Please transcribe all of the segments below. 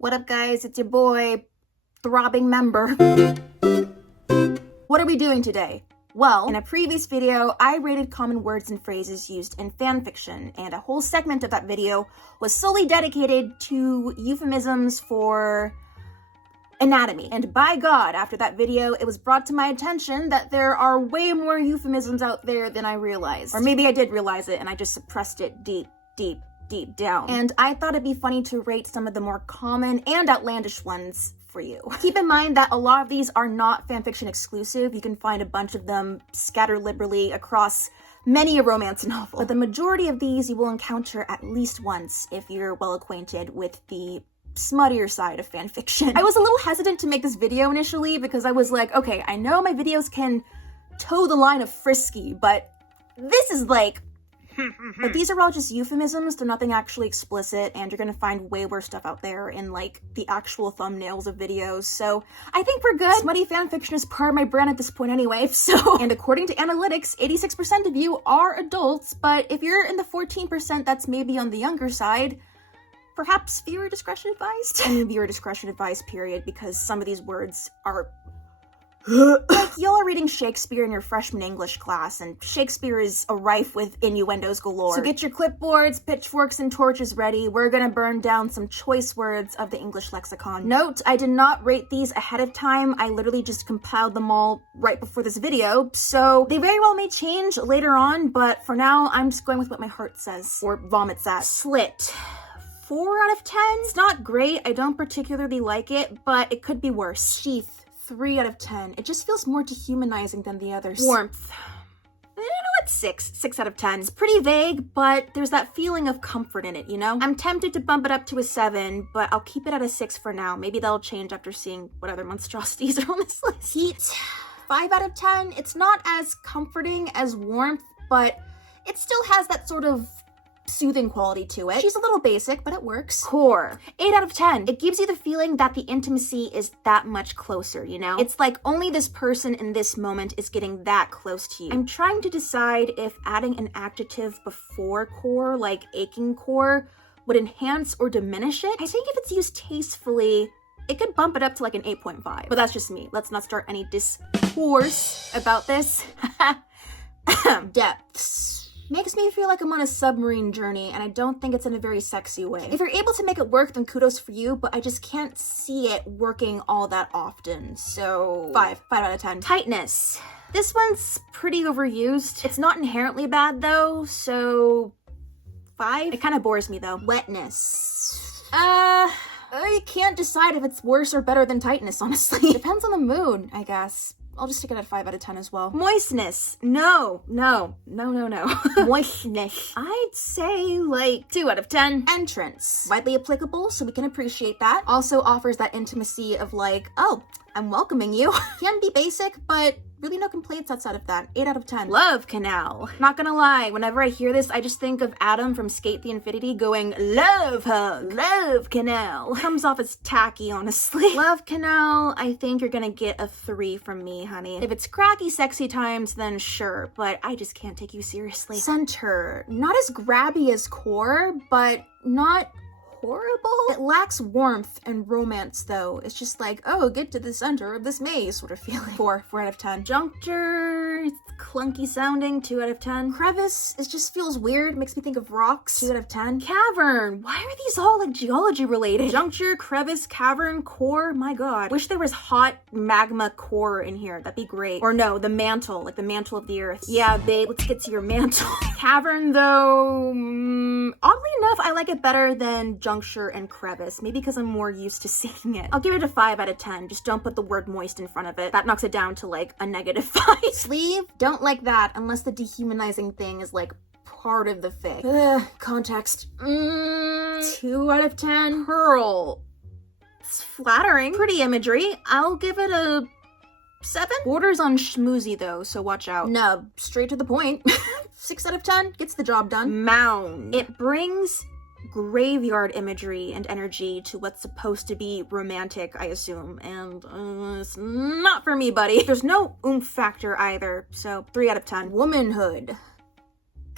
What up, guys? It's your boy, Throbbing Member. What are we doing today? Well, in a previous video, I rated common words and phrases used in fanfiction, and a whole segment of that video was solely dedicated to euphemisms for anatomy. And by God, after that video, it was brought to my attention that there are way more euphemisms out there than I realized. Or maybe I did realize it and I just suppressed it deep down. And I thought it'd be funny to rate some of the more common and outlandish ones for you. Keep in mind that a lot of these are not fanfiction exclusive. You can find a bunch of them scattered liberally across many a romance novel. But the majority of these you will encounter at least once if you're well acquainted with the smuttier side of fanfiction. I was a little hesitant to make this video initially because I was like, okay, I know my videos can toe the line of frisky, but this is like but these are all just euphemisms. They're nothing actually explicit, and you're gonna find way worse stuff out there in like the actual thumbnails of videos. So I think we're good. Smutty fanfiction is part of my brand at this point anyway, so. And according to analytics, 86% of you are adults, but if you're in the 14% that's maybe on the younger side, perhaps viewer discretion advised? I mean viewer discretion advised, period, because some of these words are like, y'all are reading Shakespeare in your freshman English class, and Shakespeare is rife with innuendos galore. So get your clipboards, pitchforks, and torches ready. We're gonna burn down some choice words of the English lexicon. Note, I did not rate these ahead of time. I literally just compiled them all right before this video, so they very well may change later on, but for now, I'm just going with what my heart says, or vomits at. Slit. 4 out of 10? It's not great. I don't particularly like it, but it could be worse. Sheath. 3 out of 10. It just feels more dehumanizing than the others. Warmth. I don't know, it's 6 out of 10. It's pretty vague, but there's that feeling of comfort in it, you know? I'm tempted to bump it up to a 7, but I'll keep it at a 6 for now. Maybe that'll change after seeing what other monstrosities are on this list. Heat. 5 out of 10. It's not as comforting as warmth, but it still has that sort of soothing quality to it. She's a little basic, but it works. Core. 8 out of 10. It gives you the feeling that the intimacy is that much closer, you know? It's like only this person in this moment is getting that close to you. I'm trying to decide if adding an adjective before core, like aching core, would enhance or diminish it. I think if it's used tastefully, it could bump it up to like an 8.5. But that's just me. Let's not start any discourse about this. Depths. Makes me feel like I'm on a submarine journey, and I don't think it's in a very sexy way. If you're able to make it work, then kudos for you, but I just can't see it working all that often, so 5 out of 10. Tightness. This one's pretty overused. It's not inherently bad though, so 5. It kind of bores me though. Wetness. I can't decide if it's worse or better than tightness, honestly. Depends on the mood, I guess. I'll just stick it at 5 out of 10 as well. Moistness. No. Moistness. I'd say like 2 out of 10. Entrance. Widely applicable, so we can appreciate that. Also offers that intimacy of like, oh, I'm welcoming you. Can be basic, but really no complaints outside of that. 8 out of 10. Love canal. Not gonna lie, whenever I hear this, I just think of Adam from Skate the Infinity going, love hug, love canal. Comes off as tacky, honestly. Love canal, I think you're gonna get a 3 from me, honey. If it's cracky, sexy times, then sure, but I just can't take you seriously. Center. Not as grabby as core, but not horrible. It lacks warmth and romance though. It's just like, oh, get to the center of this maze sort of feeling. 4 out of 10. Juncture, it's clunky sounding. 2 out of 10. Crevice, it just feels weird. Makes me think of rocks. 2 out of 10. Cavern, why are these all like geology related? Juncture, crevice, cavern, core, my god. Wish there was hot magma core in here. That'd be great. Or no, the mantle, like the mantle of the earth. Yeah, babe, let's get to your mantle. Cavern though, oddly enough, I like it better than juncture and crevice, maybe because I'm more used to seeing it. I'll give it a 5 out of 10. Just don't put the word moist in front of it. That knocks it down to like a -5. Sleeve, don't like that unless the dehumanizing thing is like part of the fic. Context. 2 out of 10. Pearl. It's flattering. Pretty imagery. I'll give it a 7. Borders on schmoozy though, so watch out. Nub, straight to the point. 6 out of 10. Gets the job done. Mound. It brings graveyard imagery and energy to what's supposed to be romantic, I assume, and it's not for me, buddy. There's no oomph factor either, so 3 out of 10. Womanhood.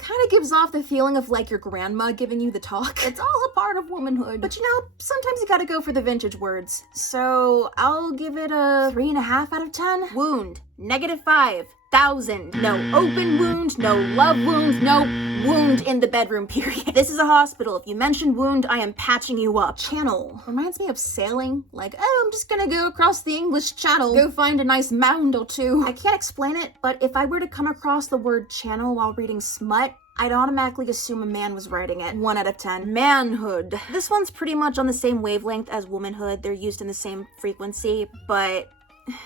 kind of gives off the feeling of like your grandma giving you the talk. It's all a part of womanhood. But you know, sometimes you gotta go for the vintage words. So I'll give it a 3.5 out of 10. Wound, -5,000. No open wound, no love wound, no wound in the bedroom, period. This is a hospital. If you mention wound, I am patching you up. Channel reminds me of sailing. Like, oh, I'm just gonna go across the English Channel, go find a nice mound or two. I can't explain it, but if I were to come across the word channel while reading smut, I'd automatically assume a man was writing it. 1 out of 10. Manhood. This one's pretty much on the same wavelength as womanhood. They're used in the same frequency, but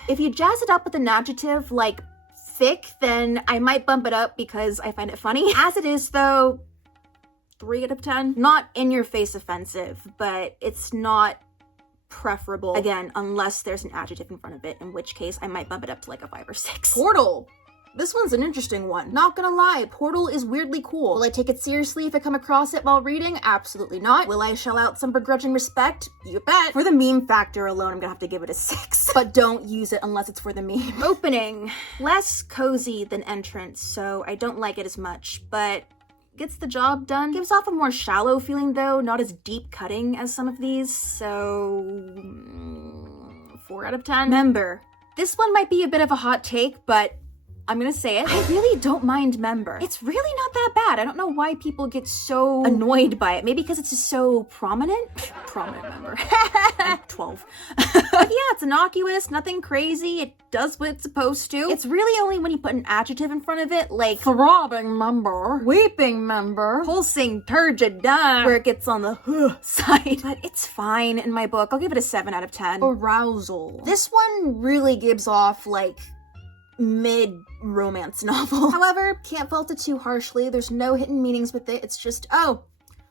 if you jazz it up with an adjective like thick, then I might bump it up because I find it funny. As it is though, 3 out of 10. Not in your face offensive, but it's not preferable. Again, unless there's an adjective in front of it, in which case I might bump it up to like a 5 or 6. Portal. This one's an interesting one. Not gonna lie, Portal is weirdly cool. Will I take it seriously if I come across it while reading? Absolutely not. Will I shell out some begrudging respect? You bet. For the meme factor alone, I'm gonna have to give it a 6. But don't use it unless it's for the meme. Opening. Less cozy than entrance, so I don't like it as much, but gets the job done. Gives off a more shallow feeling though, not as deep cutting as some of these, so 4 out of 10. Member. This one might be a bit of a hot take, but I'm gonna say it. I really don't mind member. It's really not that bad. I don't know why people get so annoyed by it. Maybe because it's just so prominent. Prominent member. I'm 12. But yeah, it's innocuous, nothing crazy. It does what it's supposed to. It's really only when you put an adjective in front of it, like throbbing member, weeping member, pulsing turgid, where it gets on the side. But it's fine in my book. I'll give it a 7 out of 10. Arousal. This one really gives off like mid-romance novel. However, can't fault it too harshly. There's no hidden meanings with it. It's just, oh,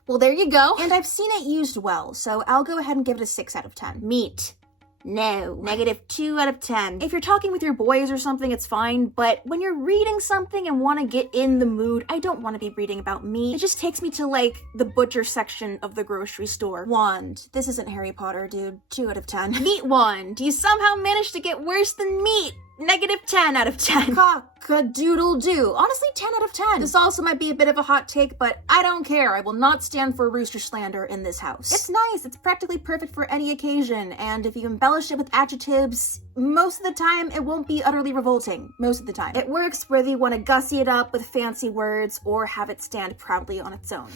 well, there you go. And I've seen it used well, so I'll go ahead and give it a 6 out of 10. Meat. No. -2 out of 10. If you're talking with your boys or something, it's fine, but when you're reading something and want to get in the mood, I don't want to be reading about meat. It just takes me to, like, the butcher section of the grocery store. Wand. This isn't Harry Potter, dude. 2 out of 10. Meat wand. You somehow managed to get worse than meat. -10 out of 10. Cock-a-doodle-doo. Honestly, 10 out of 10. This also might be a bit of a hot take, but I don't care. I will not stand for rooster slander in this house. It's nice. It's practically perfect for any occasion, and if you embellish it with adjectives, most of the time it won't be utterly revolting. Most of the time. It works whether you want to gussy it up with fancy words or have it stand proudly on its own.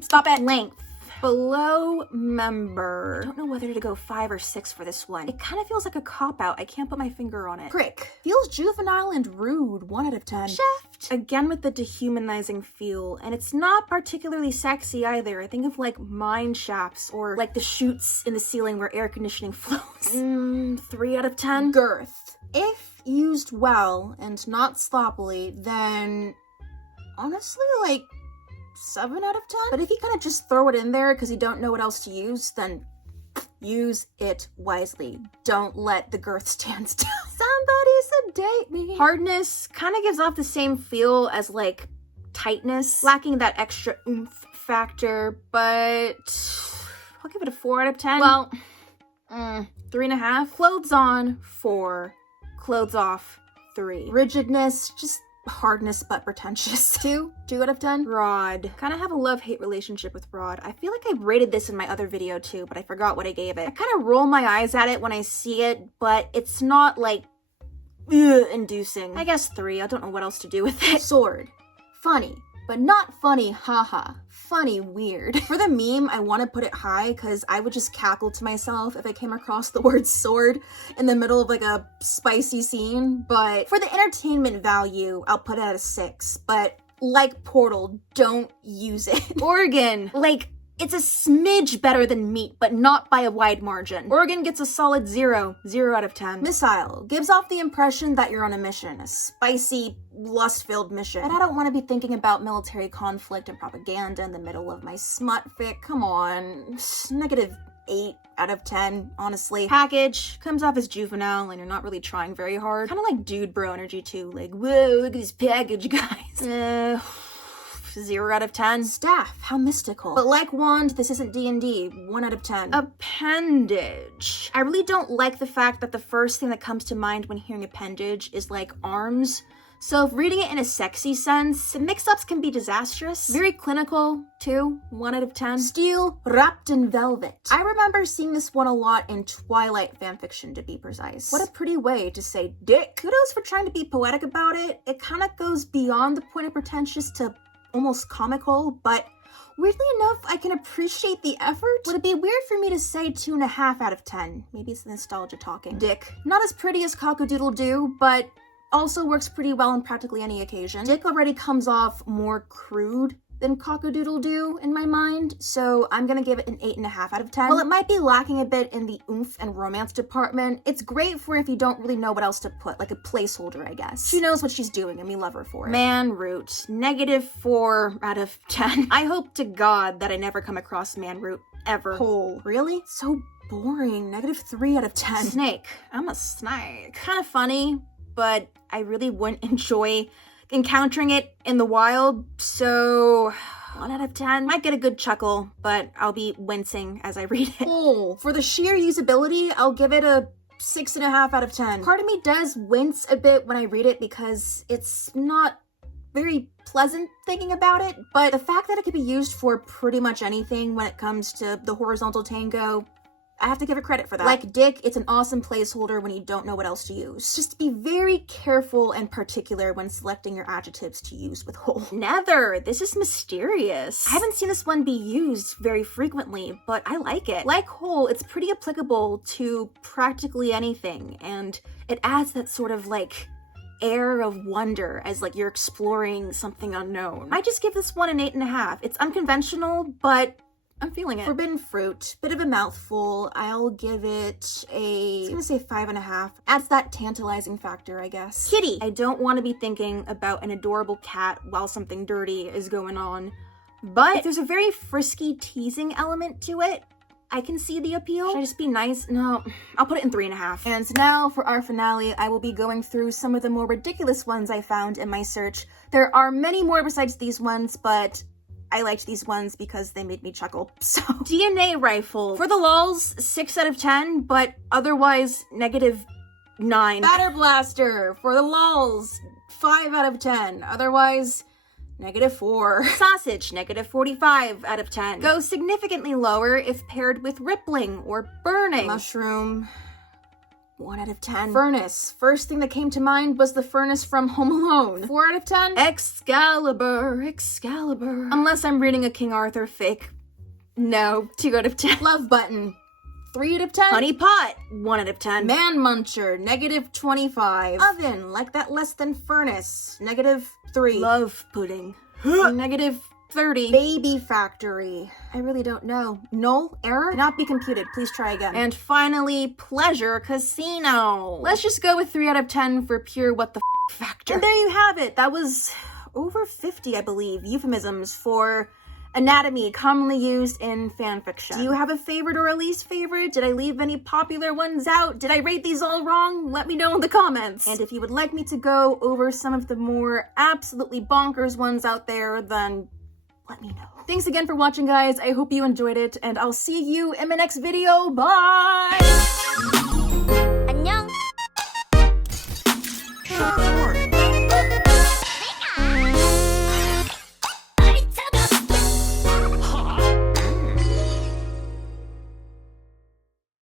Stop at length. Below member. I don't know whether to go 5 or 6 for this one. It kind of feels like a cop-out. I can't put my finger on it. Prick. Feels juvenile and rude. 1 out of 10. Shaft. Again with the dehumanizing feel, and it's not particularly sexy either. I think of like mine shafts or like the chutes in the ceiling where air conditioning flows. 3 out of 10. Girth. If used well and not sloppily, then honestly, like 7 out of 10. But if you kind of just throw it in there because you don't know what else to use, then use it wisely. Don't let the girth stand still. Somebody sedate me. Hardness kind of gives off the same feel as like tightness, lacking that extra oomph factor, but I'll give it a 4 out of 10. Well, 3.5. Clothes on, 4. Clothes off, 3. Rigidness, just hardness but pretentious. 2 out of 10. Rod. Kind of have a love-hate relationship with Rod. I feel like I rated this in my other video too, but I forgot what I gave it. I kind of roll my eyes at it when I see it, but it's not like inducing. I guess 3. I don't know what else to do with it. Sword. Funny, but not funny haha. Funny weird. For the meme, I want to put it high because I would just cackle to myself if I came across the word sword in the middle of like a spicy scene, but for the entertainment value, I'll put it at a 6, but like Portal, don't use it. Organ. Like, it's a smidge better than meat, but not by a wide margin. Oregon gets a solid 0 out of 10. Missile. Gives off the impression that you're on a mission, a spicy, lust-filled mission. And I don't want to be thinking about military conflict and propaganda in the middle of my smut fic. Come on. -8 out of 10, honestly. Package. Comes off as juvenile and you're not really trying very hard. Kind of like dude bro energy too. Like, whoa, look at this package, guys. 0 out of 10. Staff, how mystical. But like wand, this isn't D&D. 1 out of 10. Appendage. I really don't like the fact that the first thing that comes to mind when hearing appendage is like arms. So if reading it in a sexy sense, mix-ups can be disastrous. Very clinical, too. 1 out of 10. Steel wrapped in velvet. I remember seeing this one a lot in Twilight fanfiction, to be precise. What a pretty way to say dick. Kudos for trying to be poetic about it. It kind of goes beyond the point of pretentious to almost comical, but weirdly enough, I can appreciate the effort. Would it be weird for me to say 2.5 out of 10? Maybe it's the nostalgia talking. Dick. Not as pretty as Cock-a-doodle-doo, but also works pretty well on practically any occasion. Dick already comes off more crude than Cock-a-doodle-doo in my mind, so I'm gonna give it an 8.5 out of 10. While it might be lacking a bit in the oomph and romance department, it's great for if you don't really know what else to put, like a placeholder, I guess. She knows what she's doing, and we love her for it. Manroot, -4 out of 10. I hope to God that I never come across Manroot, ever. Hole. Really? So boring. -3 out of 10. Snake. I'm a snake. Kind of funny, but I really wouldn't enjoy encountering it in the wild, so 1 out of 10. Might get a good chuckle, but I'll be wincing as I read it. Oh, for the sheer usability, I'll give it a 6.5 out of 10. Part of me does wince a bit when I read it because it's not very pleasant thinking about it, but the fact that it could be used for pretty much anything when it comes to the horizontal tango, I have to give it credit for that. Like Dick, it's an awesome placeholder when you don't know what else to use. Just be very careful and particular when selecting your adjectives to use with whole. Nether, this is mysterious. I haven't seen this one be used very frequently, but I like it. Like whole, it's pretty applicable to practically anything, and it adds that sort of like air of wonder as like you're exploring something unknown. I just give this one an 8.5. It's unconventional, but I'm feeling it. Forbidden fruit, bit of a mouthful. I'll give it a, I was gonna say 5.5. Adds that tantalizing factor, I guess. Kitty. I don't want to be thinking about an adorable cat while something dirty is going on, but if there's a very frisky teasing element to it, I can see the appeal. Should I just be nice? No, I'll put it in 3.5. And now for our finale, I will be going through some of the more ridiculous ones I found in my search. There are many more besides these ones, but I liked these ones because they made me chuckle. So, DNA rifle. For the lulz, 6 out of 10, but otherwise -9. Batter blaster. For the lulz, 5 out of 10. Otherwise, -4. Sausage, -45 out of 10. Go significantly lower if paired with rippling or burning. Mushroom, 1 out of 10. Furnace. First thing that came to mind was the furnace from Home Alone. 4 out of 10. Excalibur. Excalibur. Unless I'm reading a King Arthur fic. No, 2 out of 10. Love button. 3 out of 10. Honey pot. 1 out of 10. Man muncher. -25. Oven. Like that less than furnace. -3. Love pudding. -30. Baby factory. I really don't know. Null? Error? Cannot be computed. Please try again. And finally, pleasure casino. Let's just go with 3 out of 10 for pure what the factor. And there you have it. That was over 50, I believe, euphemisms for anatomy commonly used in fanfiction. Do you have a favorite or a least favorite? Did I leave any popular ones out? Did I rate these all wrong? Let me know in the comments. And if you would like me to go over some of the more absolutely bonkers ones out there, then let me know. Thanks again for watching, guys. I hope you enjoyed it, and I'll see you in my next video. Bye! 안녕!